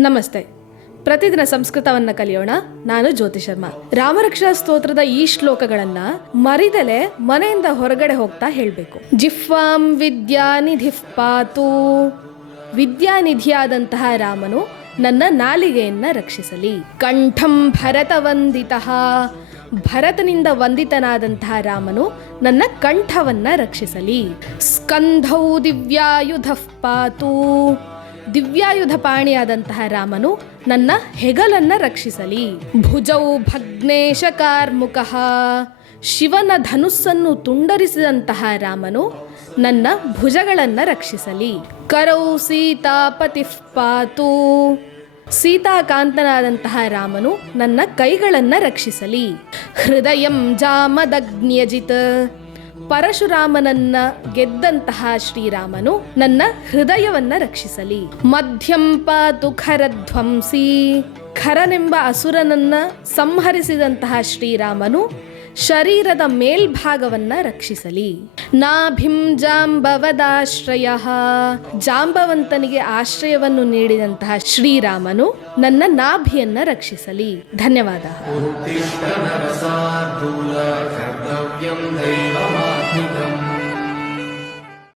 ನಮಸ್ತೆ. ಪ್ರತಿದಿನ ಸಂಸ್ಕೃತವನ್ನ ಕಲಿಯೋಣ. ನಾನು ಜ್ಯೋತಿ ಶರ್ಮಾ. ರಾಮರಕ್ಷಾ ಸ್ತೋತ್ರದ ಈ ಶ್ಲೋಕಗಳನ್ನ ಮರಿದಲೆ ಮನೆಯಿಂದ ಹೊರಗಡೆ ಹೋಗ್ತಾ ಹೇಳ್ಬೇಕು. ಜಿಹ್ವಾಂ ವಿದ್ಯಾನಿಧಿಃ ಪಾತು. ವಿದ್ಯಾನಿಧಿಯಾದಂತಹ ರಾಮನು ನನ್ನ ನಾಲಿಗೆಯನ್ನ ರಕ್ಷಿಸಲಿ. ಕಂಠಂ ಭರತವಂದಿತಃ. ಭರತನಿಂದ ವಂದಿತನಾದಂತಹ ರಾಮನು ನನ್ನ ಕಂಠವನ್ನ ರಕ್ಷಿಸಲಿ. ಸ್ಕಂಧೌ ದಿವ್ಯಾಯುಧಃ ಪಾತು. ದಿವ್ಯಾಯುಧ ಪಾಣಿಯಾದಂತಹ ರಾಮನು ನನ್ನ ಹೆಗಲನ್ನ ರಕ್ಷಿಸಲಿ. ಭುಜೌ ಭಗ್ನೇಶ ಕಾರ್ಮುಕಃ. ಶಿವನ ಧನುಸ್ಸನ್ನು ತುಂಡರಿಸಿದಂತಹ ರಾಮನು ನನ್ನ ಭುಜಗಳನ್ನ ರಕ್ಷಿಸಲಿ. ಕರೌ ಸೀತಾಪತಿಃ ಪಾತು. ಸೀತಾಕಾಂತನಾದಂತಹ ರಾಮನು ನನ್ನ ಕೈಗಳನ್ನ ರಕ್ಷಿಸಲಿ. ಹೃದಯಂ ಜಾಮದಗ್ನ್ಯಜಿತ್. ಪರಶುರಾಮನನ್ನ ಗೆದ್ದಂತಹ ಶ್ರೀರಾಮನು ನನ್ನ ಹೃದಯವನ್ನ ರಕ್ಷಿಸಲಿ. ಮಧ್ಯಂ ಪಾತು ಖರಧ್ವಂಸಿ. ಖರನೆಂಬ ಅಸುರನನ್ನ ಸಂಹರಿಸಿದಂತಹ ಶ್ರೀರಾಮನು ಶರೀರದ ಮೇಲ್ಭಾಗವನ್ನ ರಕ್ಷಿಸಲಿ. ನಾಭಿಂ ಜಾಂಬವದಾಶ್ರಯ. ಜಾಂಬವಂತನಿಗೆ ಆಶ್ರಯವನ್ನು ನೀಡಿದಂತಹ ಶ್ರೀರಾಮನು ನನ್ನ ನಾಭಿಯನ್ನ ರಕ್ಷಿಸಲಿ. ಧನ್ಯವಾದ.